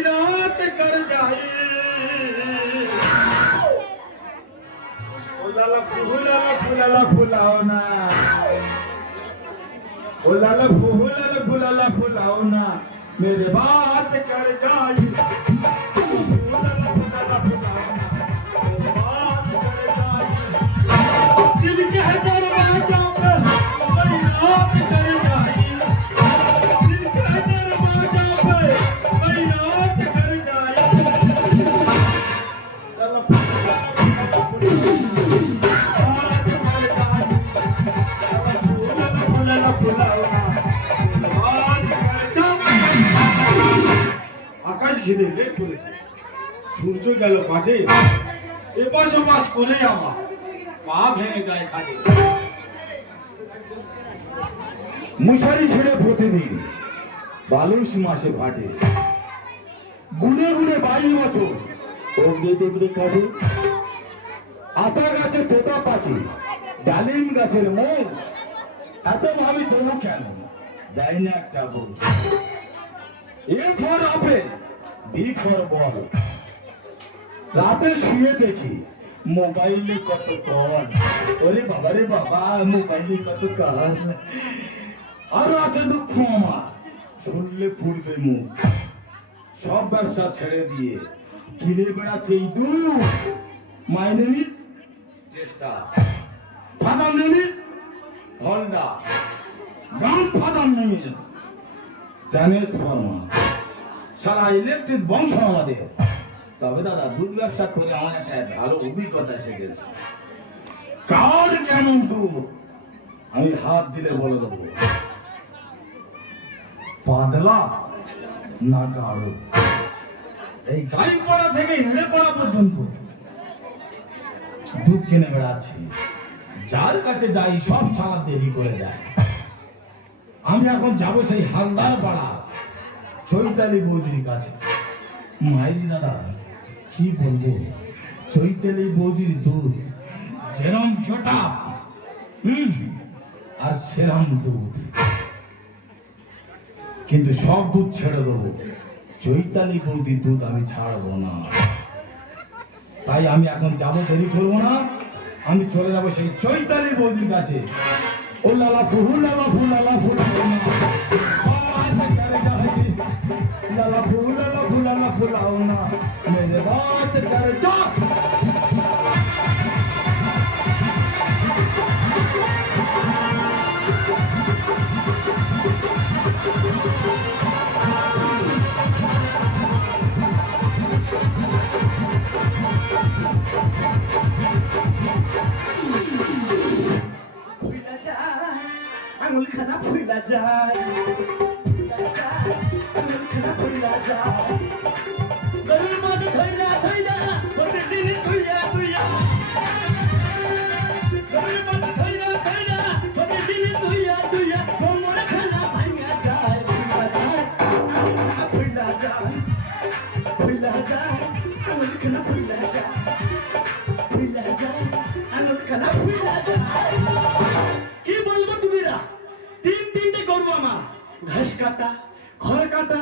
रात कर जाए ओलाला फुलाओ ना ओलाला फुलाओ ना मेरे बात कर जाए ओलाला फुलाओ ना मेरे बात कर जाए दिल के दरवाजा पे कोई रात कर जाए दिल के दरवाजा पे कोई रात कर जाए আকাশ ঘিরে মেঘ করেছে সূর্য গেল কাটে এপাশ ওপাশ করে আমার পা ভেঙে যায় খাটে মশারি ছেড়ে প্রতিদিন বালুস মাসে ভাটে গুনে গুনে 22 বছর অগ্নি দেবরে কাটে আতা গাছে তোতা পাখি ডালিম গাছের মোড় এত ভাবি তবু কেন দেয় না একটা ball A for apple B for ball রাতে শুয়ে দেখি মোবাইলে কত কল ওরে বাবা রে বাবা মোবাইলে কত কল আর আছে দুঃখ আমার শুনলে ফুলবে মুখ সব ব্যবসা ছেড়ে দিয়ে ঘিরে বেড়াচ্ছে এই দূর মাইনে নিস চেষ্টা ফাদার নেমিস হলদা গান ফাদার নেমিস ট্রান্সফরমার সারা ইলেকট্রিক বংশ আমাদের তবে দাদা দুধ ব্যবসা করে আমার একটা ভালো অভিজ্ঞতা এসে গেছে কার কেমন দুধ আমি হাত দিলে বলে দেবো পাতলা না গাঢ় এই গাই পড়া থেকে হেড়ে পড়া পর্যন্ত দুধ কিনে বেড়াচ্ছি যার কাছে যাই সব সারা দেরি করে দেয় আমি এখন যাবো সেই হালদার পাড়া চৈতালি বৌদির কাছে মাইরি দাদা কি বলবো চৈতালি বৌদির দুধ যেরম জোটা আর সেরম দুধ কিন্তু সব দুধ ছেড়ে দেবো চৈতালি বৌদির দুধ আমি ছাড়বো না তাই আমি এখন যাবো দেরি করবো না আমি চলে যাবো সেই চৈতালি বৌদির কাছে ও লালা ফুলালা ফুলালা ফুলাও না মেরে বাত কর যা আঙুল খানা ফুইলা যায় আঙুল খানা ফুইলা যায় গরুর মতো ধইলা ধইলা প্রতিদিন ধুইয়া ধুইয়া গরুর মতো ধইলা ধইলা প্রতিদিন ধুইয়া ধুইয়া কোমর খানা ভাঙা যায় ফুইলা যায় ফুইলা যায় আঙুল খানা ফুইলা যায় ফুইলা যায় আঙুল খানা ফুইলা যায় কি বলবো তুমিরা তিনটে করবো আমার ঘাস কাটা খড় কাটা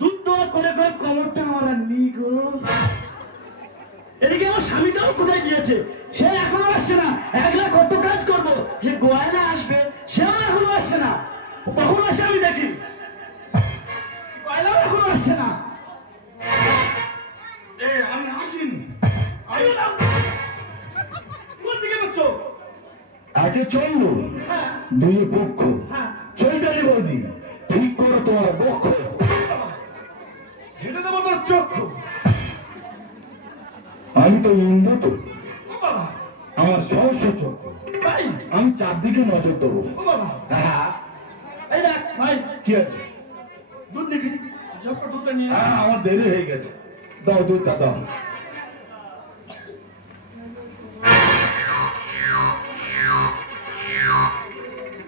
দুধ দোয়া করে করে কমরটা আমার আর নেই গো এদিকে আমার স্বামীটাও কোথায় গিয়েছে সে এখনো আসছে না একলা কত কাজ করবো যে গোয়ালা আসবে সেও এখনো আসছে না কখন আসে আমি দেখি গোয়ালাও এখনো আসছে না আমি আসিনি কোন দিকে যাচ্ছো আগে চললো দুই পক্ষ চৈতালি বৌদি ঠিক করো তোমার পক্ষ হেঁটে দেবো তোর চক্ষু আমি তো ইন্দু তো ও বাবা আমার সহস্র চক্র ভাই আমি চারদিকে নজর দেবো ও বাবা হ্যাঁ এই দেখ ভাই কি আছে দুধ দেখি ঝপটা দুধটা নিয়ে হ্যাঁ আমার দেরি হয়ে গেছে দাও দুধটা দাও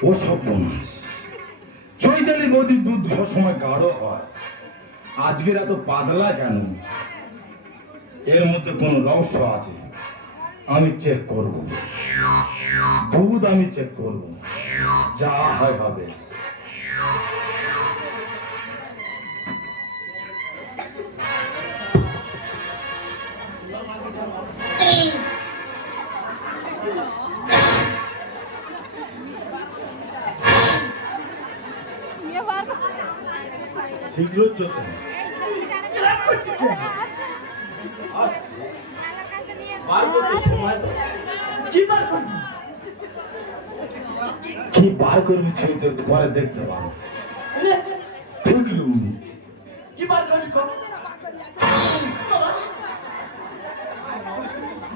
ও সব চৈতালি বৌদির দুধ সবসময় গাঢ় হয় আজকের এত পাতলা কেন এর মধ্যে কোনো রহস্য আছে আমি চেক করব দুধ আমি চেক করব যা হয় হবে শীঘ্র চলতে হবে। রাগ করছিস কেন? আস্তে বার করতে সময় তো কি বার করবি? কি বার করবি ছবি তো পরে দেখতে পাবো। ঠুকলুম কি বার করিস কর? বাবা,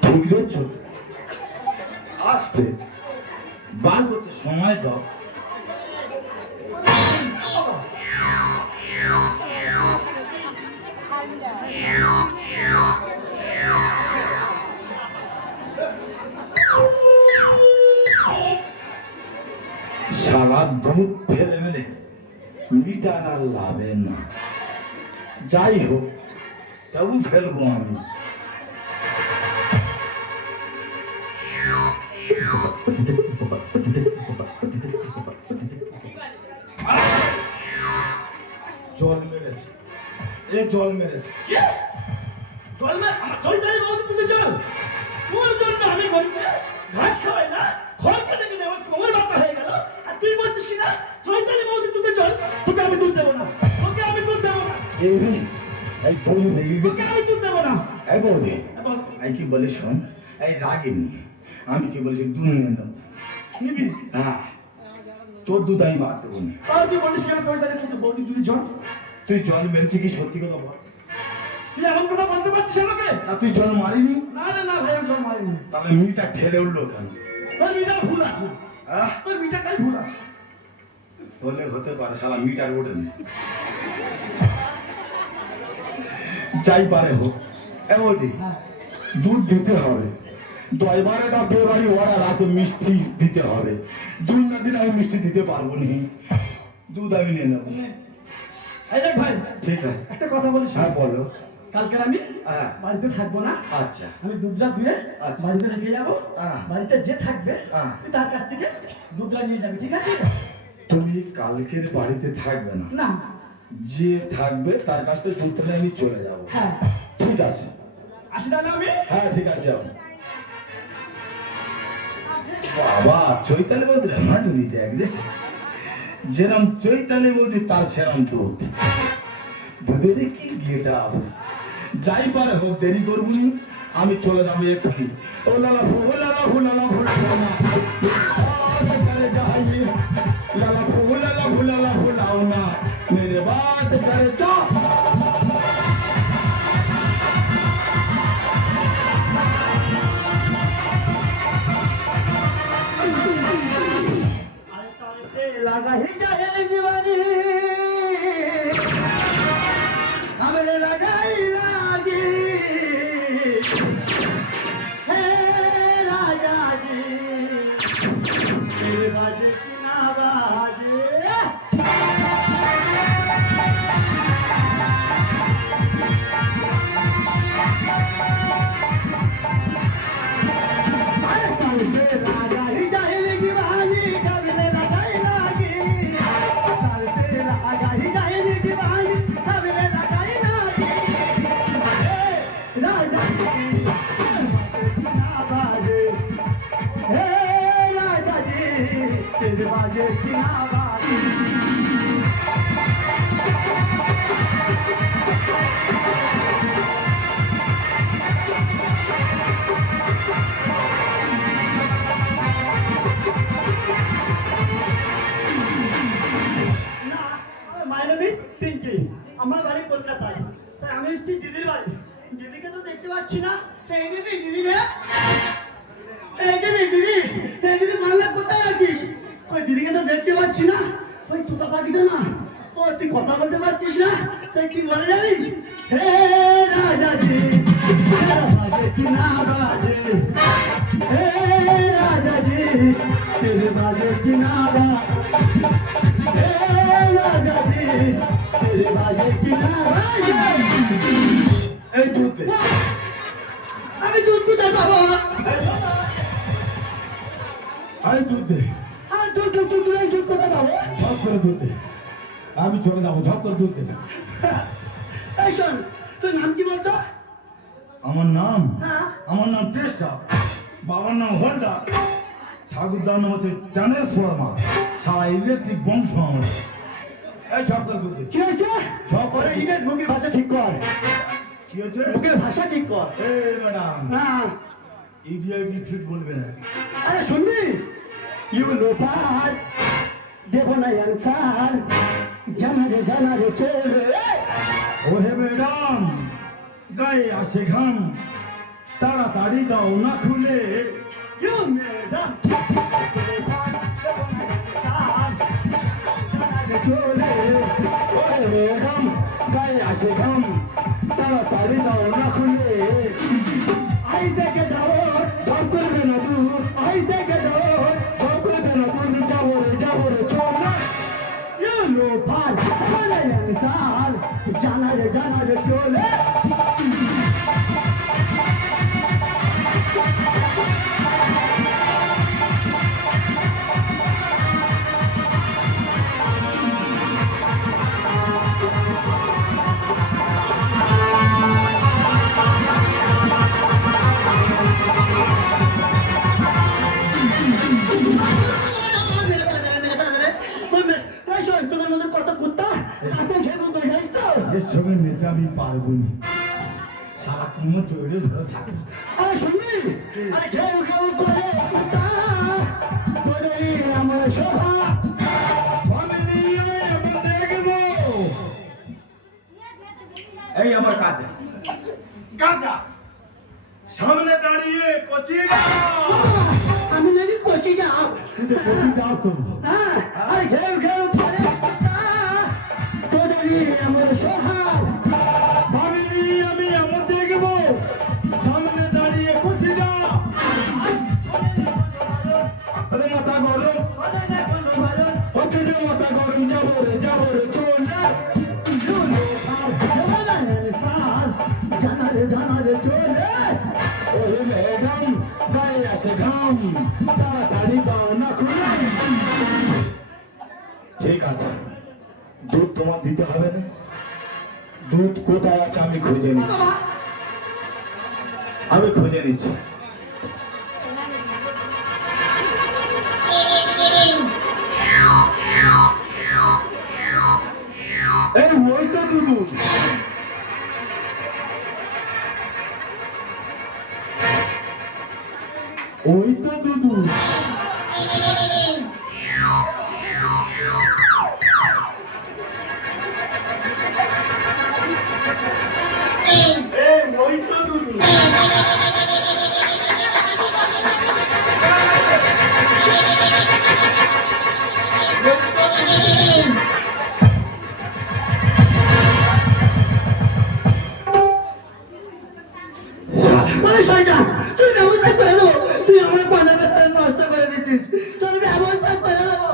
শীঘ্র চল আসবে বার করতে সময় দাও। বাবা, সারা দুধ ফেলে মেলে মিটার আর লাভে না। যাই হোক তবু ফেলবো আমি। জল মেরেছে এ জল মেরেছে কি? জল মার আমার চৈতালি বৌদি তুই জল তোর জন্য আমি গরিবে ঘাস খাওয়াই না খড় কেটে কেটে আমার কোমর বাঁকা হয়ে গেল আর তুই বলছিস কি না চৈতালি বৌদি তুই জল তোকে আমি দুধ দেবো না তোকে আমি দুধ দেবো না এই এই বৌদি লেগে তোকে গেছে। আমি দুধ দেবো না এই বৌদি এখন এই কি বলিস শোন, এই রাগিনি আমি কি বলছি দুধ নিয়ে দাও। নিবি হ্যাঁ তোর দুধ আমি বার দেবো না। আর তুই বলিস কেন চৈতালি বৌদি তুই জল তুই জল মেরেছি কি সত্যি কথা বল। তুই এমন কথা বলতে পারছিস আমাকে না তুই জল মারিনি না না না ভাই আমি জল মারিনি তাহলে মিটার ঠেলে উঠলো কেন? তোর মিটার ভুল আছে আহ তোর মিটারটাই ভুল আছে বলে হতে পারে শালা মিটার ওঠেনি। যাই পারে হোক এ বৌদি হ্যাঁ দুধ দিতে হবে। 10-12টা বিয়ে বাড়ি অর্ডার আছে, মিষ্টি দিতে হবে। 2 দিন আমি মিষ্টি দিতে পারবো না, দুধ আমি নিয়ে নেবো। এই দেখ ভাই ঠিক আছে একটা কথা বলিস হ্যাঁ বলো। কালকে আমি হ্যাঁ বাড়িতে থাকবো না আচ্ছা আমি দুধটা ধুয়ে আচ্ছা। বাড়িতে রেখে যাবো হ্যাঁ। বাড়িতে যে থাকবে হ্যাঁ। তুই তার কাছ থেকে দুধটা নিয়ে যাবি ঠিক আছে তুমি কালকের বাড়িতে থাকবে না, না যে থাকবে তার কাছ থেকে দুধটা আমি চলে যাবো। হ্যাঁ ঠিক আছে আসি তাহলে আমি হ্যাঁ ঠিক আছে যাও। বাবা চৈতালি বলতে হাঁটুনি দেখ রে, যেরম চৈতালি বলতে তার সেরম দুধ। দুধের কি গেটা যাই পারে হোক দেরি করবো নি, আমি চলে যাবো এক্ষুনি। ও লালা ফু লালা ফু লালা ফু লালা करे जाइए लाला फू लाला फुलाओ ना मेरे बात करे जा। लगा ही जाए जीवानी हमरे लगाई लागी हे राजा जी तेरे बाजे की ना बाजे राजा ही जाए जीवानी कबले लगाई लागी राजा ही जाए जीवानी कबले लगाई लागी राजा जी ना बाजे हे राजा जी तेरे बाजे की ना बाजे না মাই নেম ইজ পিঙ্কি আমার বাড়ি কলকাতায় তাই আমি এসেছি দিদির বাড়ি দিদিকে তো দেখতে পাচ্ছি না এই দিদি দিদি রে এই দিদি মাল্লা কোথায় আছিস ওই দিদিকে তো দেখতে পাচ্ছি না ওই তুতা পাখিটা না ও তুই কথা বলতে পারছিস না তুই কি বলে জানিস হে রাজা জি তেরা বাজে কি না বাজে হে রাজা জি তেরে বাজে কি না বাজে এই দুধ দে। আমি দুধ কোথায় পাবো আরে দুধ দে, আর দুধ কোথায় পাবো ঝপ করে দুধ দে, আমি চলে যাবো। ঝপ করে দুধ দে। এই শোন তোর নাম কি বলতো আমার নাম হ্যাঁ চেষ্টা, বাবার নাম হলদা, ঠাকুরদার নাম হচ্ছে চাঁদের শর্মা, সারা ইলেকট্রিক বংশ আমার। এই শব্দ দুধ দে। কি হয়েছে? সব ওরে ইংরেজ মুখের ভাষা ঠিক কর। কি হয়েছে? মুখের ভাষা ঠিক কর। এই ম্যাডাম না ইডিয়াটি ঠিক বলবে না। আরে শুনবি, ইউ লোপার দেব না অ্যান্সার, জানা রে চলে। ওহে ম্যাডাম গায়ে আসে ঘাম তাড়াতাড়ি দাও না খুলে। ইউ ম্যাডাম চলে। ওরে ম্যাডাম গায়ে আসে ঘাম তাড়াতাড়ি দাও না খুলে। আই থেকে যাও, ঝপ করবে না দূর, আই থেকে যাও, ঝপ করবে না দূর, যাবো রে চলে। ইউ লোপার দেব না অ্যান্সার, জানা রে চলে। তোদের মধ্যে কত কুত্তা আছে, খেয়ে বলতে যাইস তো। এর সঙ্গে নেচে আমি পারবো না, সারাক্ষণ জড়িয়ে ধরে থাকবো। আরে শুনবি, আরে ঘেউ ঘেউ করে কুত্তা, তোদেরই আমার শোভা। এই আমার কাজে কাজা সামনে দাঁড়িয়ে কচিরা আমি নাকি কচি যাও। কিন্তু কচি দাও করবো। হ্যাঁ, আরে ঘেউ ঘেউ করে কুত্তা, তোদেরই আমার শোভা। ভাবিনি আমি এমন দেখবো সামনে দাঁড়িয়ে কচিরা। আরে মাথা গরম হচ্ছে যে মাথা গরম, যাবো রে চলে। জানা রে চলে। ওরে ম্যাডাম গায়ে আসে ঘাম তাড়াতাড়ি দাও না খুলে। ঠিক আছে, দুধ তোমার দিতে হবে না। দুধ কোথায় আছে আমি খুঁজে নিচ্ছি, আমি খুঁজে নিচ্ছি। এই ওই তো দুধ। ওই তো দুধু। এই ওই তো দুধু। মানে শয়তান, তুই ব্যবস্থা করে দেবো। তুই আমার পানা নষ্ট করে দিচ্ছিস, তোর ব্যবস্থা করে দেবো।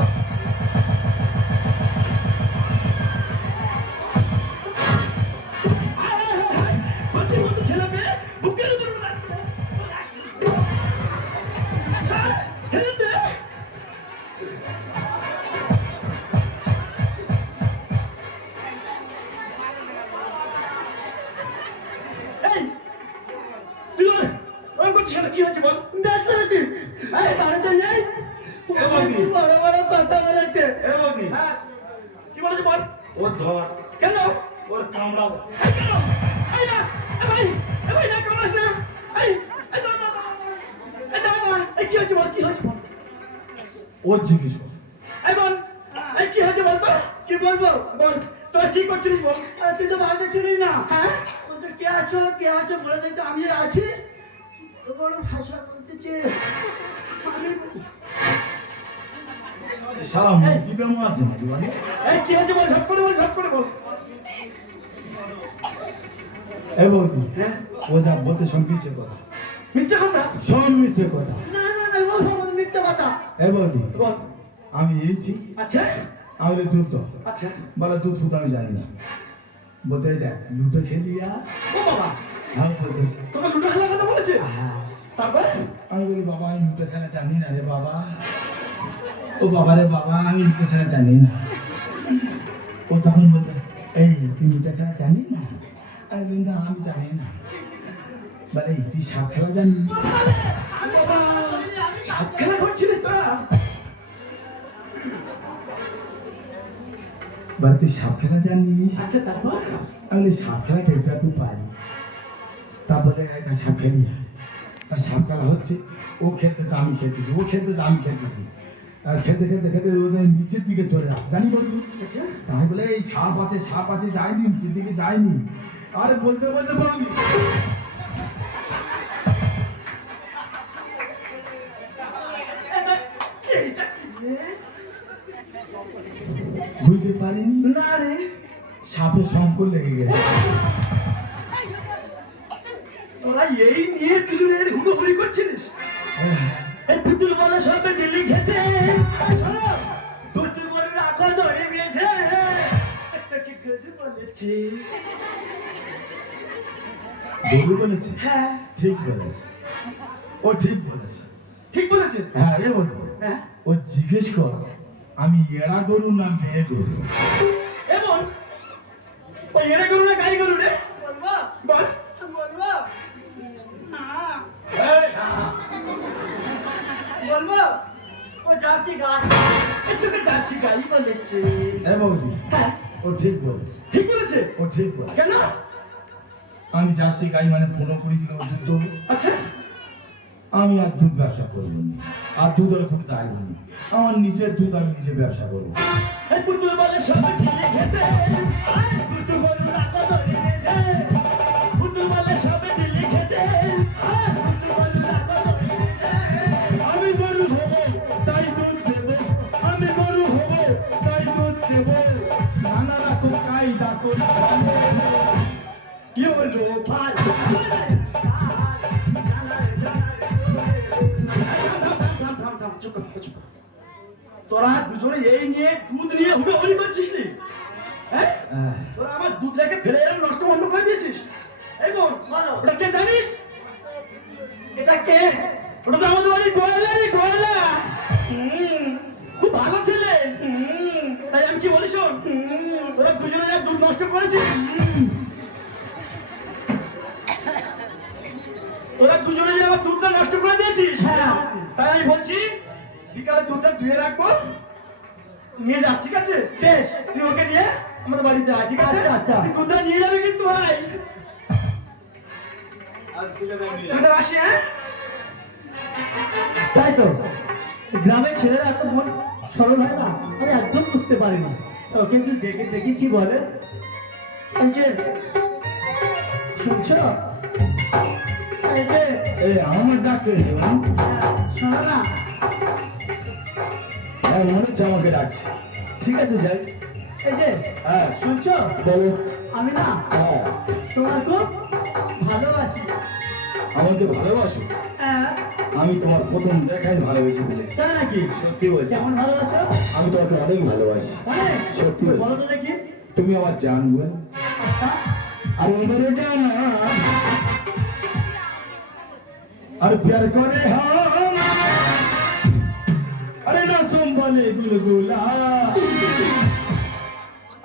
ছেলেকে বুকের উপর ছেড়ে দে। এই তুই ওই করছিস কি হয়েছে বল? ব্যস্ত আছি। এই বাড়িতে নেই, বড় বড় কথা বলেছে। এ বৌদি হ্যাঁ, কি বলেছে বল? ওর ধর, কেন? ওর কামড়াবো। এই কেন? এই না, এই ভাই না কামড়াস না। এই এই কি হয়েছে বল? কি হয়েছে বল? ওর জিজ্ঞেস কর। এই বল, এই কি হয়েছে বল তো? কি বলবো বল? তোরা কি করছিস বল? তুই তো বাড়িতে ছিলিস না। হ্যাঁ, তোদের কে আছো বলে দিতে। আমি আছি, বড় ভাষা বলতেছে। শালা মুরগি বেমো আছে নাকি বলে? এই কি হয়েছে বল? ঝট করে বল। এ বৌদি হ্যাঁ, ও যা বলতে সব মিছে কথা, মিথ্যে কথা? সব মিছে কথা। না বল মিথ্যে কথা। এ বৌদি বল। আমি এইছি, আচ্ছা আমি দুধ তো আচ্ছা। বলে দুধ ফুট আমি জানি না। বলতে দেখ লুটো খেলিয়া। ও বাবা, হ্যাঁ বলতে তোমার লুটো খেলার কথা বলেছে? তারপর আমি বলি বাবা আমি লুটো খেলা জানি না রে বাবা। ও বাবা রে বাবা আমি লুটো খেলা জানি না। ও তখন বলতে এই তুই লুটো খেলা জানি না? আমি বলি না আমি জানি না। বলে তুই সাপ খেলা জানি? সাপ খেলা করছিলিস তোরা? বাড়িতে সাপ খেলা জানিস? আচ্ছা তারপর? আমি সাপ খেলাটা একটু পারি, তারপরে একটা সাপ খেলি, তা সাপ খেলা হচ্ছে, ও খেলতেছে আমি খেলতেছি, ও খেলতেছে আমি খেলতেছি, আর খেলতে খেলতে খেলতে ওদের নিচের দিকে চলে আসছে, জানি বলবি? আচ্ছা তাই বলে এই সাপ আছে যায়নি, নিচের দিকে যায়নি, আরে বলতে বলতে বলবি এইটা কি রে? বুঝতে পারিনি, না রে, সাপে সংকল লেগে গেছে। তোরা এই নিয়ে দুজনের হুড়োহুড়ি করছিলিস? এই পুতুল বলে সবে দিল্লি খেতে দুষ্টু করে রাখো ধরে বেঁধে তোকে গজু বলেছি। বলবি বলেছে? হ্যাঁ ঠিক বলেছে, ও ঠিক বলেছে। ঠিক বলেছে। হ্যাঁ এ বলতো, হ্যাঁ ও জিজ্ঞেস কর আমি এড়া গরু না মেয়ে গরু? এমন ওই এনে গরু না গাই গরু রে? বলবো বল। বলবো বলবো ও জার্সি গাছ তোকে যাচ্ছি গাই বলেছে। এ বৌদি, হ্যাঁ ও ঠিক বলেছে, ঠিক বলেছে। ও ঠিক বলেছে। কেন? আমি জার্সি গাই মানে 15-20 কিলো দুধ দেবো, আচ্ছা আমি আর দুধ ব্যবসা করবো না, আর দুধের খুব দায় বলি, আমার নিজের দুধ আমি নিজে ব্যবসা করবো। এই পুতুল বলে সবে দিল্লি খেতে দুষ্টু গরু রাখো ধরে বেঁধে পুতুল বলে সবে দিল্লি খেতে দুষ্টু গরু রাখো ধরে বেঁধে আমি গরু হবো তাই দুধ দেবো, আমি গরু হবো তাই দুধ দেবো, নানা রকম কায়দা করে কি হলো ভাই? তোরা দুজনে এই নিয়ে দুধ নিয়ে হুড়োহুড়ি করছিস নি? হ্যাঁ তোরা আমার দুধ রেখে ফেলে এরকম নষ্ট বন্ধ করে দিয়েছিস। এই বোন বলো। ওটা কে জানিস? এটা কে? ওটা তো আমাদের বাড়ির গোয়ালা রে, গোয়ালা। খুব ভালো ছেলে। তাই আমি কি বলি শোন, তোরা দুজনে যা দুধ নষ্ট করেছিস, তোরা দুজনে যে আমার দুধটা নষ্ট করে দিয়েছিস, হ্যাঁ। তাই আমি বলছি বিকালে দুধটা ধুয়ে রাখবো, নিয়ে যাস, ঠিক আছে? বেশ। তুই ওকে নিয়ে আমাদের বাড়িতে আয়, ঠিক আছে? আচ্ছা, আচ্ছা। তুই দুধটা নিয়ে যাবে কিন্তু ভাই। দুধটা আসি, হ্যাঁ? তাই তো গ্রামের ছেলেরা এত মন সরল হয় না, আমি একদম বুঝতে পারি না। ওকে একটু দেখে দেখি কি বলে। এই যে শুনছো, এই যে এই আমার ডাকে শোনো না, হ্যাঁ মনে হচ্ছে আমাকে ডাকছে, ঠিক আছে যাই। এই যে হ্যাঁ শুনছো, বলো। আমি না হ্যাঁ তোমার খুব ভালোবাসি। আমাকে ভালোবাসো? হ্যাঁ, আমি তোমার প্রথম দেখাই ভালোবেসে বলে, তাই নাকি? সত্যি বলছি, কেমন ভালোবাসো? আমি তোমাকে অনেক ভালোবাসি। অনেক? সত্যি বলছি। বলো তো দেখি। তুমি আমার জান বল, আচ্ছা আর মেরে জানা আর প্যার করে হাম, আরে না সোমবারে গুলগুলা,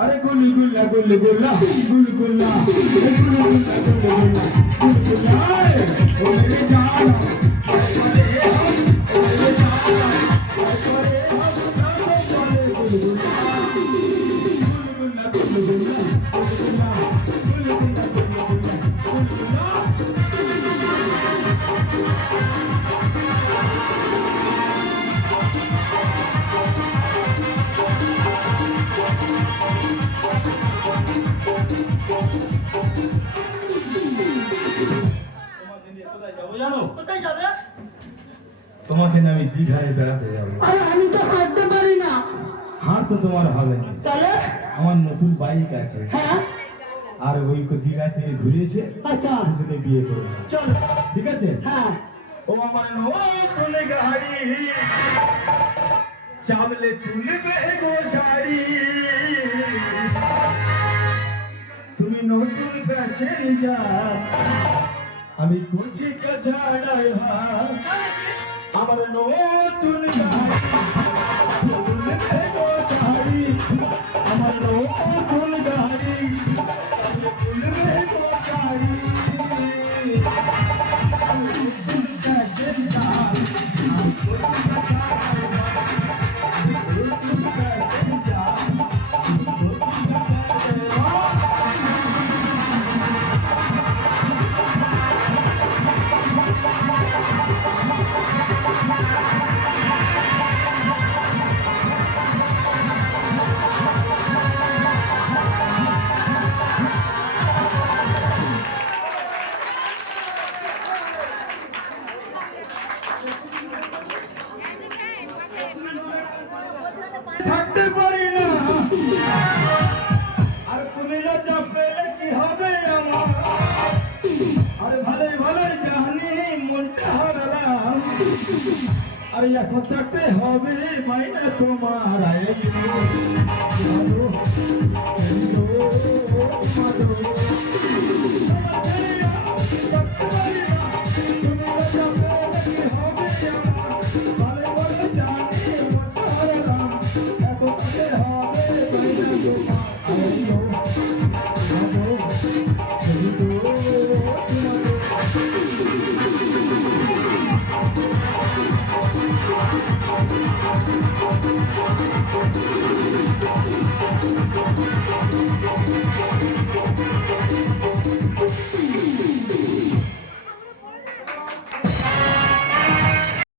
আরে গুলগুলা গুলগুলা গুলগুলা গুলগুলা গুলগুলা গুলগুলা ও মেরে জানা করে হাম, ও মেরে জানা করে হাম, না সোমবারে গুলগুলা গুলগুলা গুলগুলা গুলগুলা গুলগুলা গুলগুলা। কোথায় যাবে? তোমাকে নিয়ে আমি দীঘায় বেড়াতে যাবো। আরে আমি তো হাঁটতে পারি না। হার তো তোমার হবে না, তাহলে? আমার নতুন বাইক আছে, হ্যাঁ আর ওই দীঘা থেকে ঘুরেছে, আচ্ছা দুজনে বিয়ে করবে, চলো। ঠিক আছে? হ্যাঁ ও আমার নতুন গাড়ি চাবলে তুলবে গো শাড়ি, তুমি নতুন প্যাসেঞ্জার, আমি করছি কাছা ড্রাইভার, আমার নতুন গাড়ি তুলবে গো শাড়ি, আমার নতুন গাড়ি তুলবে গো শাড়ি। থাকতে পারি না। আর তুমি লজ্জা পেলে কি হবে আমার? আর ভালোই ভালোই জানি মনটা হারালাম। আর এখন থাকতে হবে মাইনা তোমার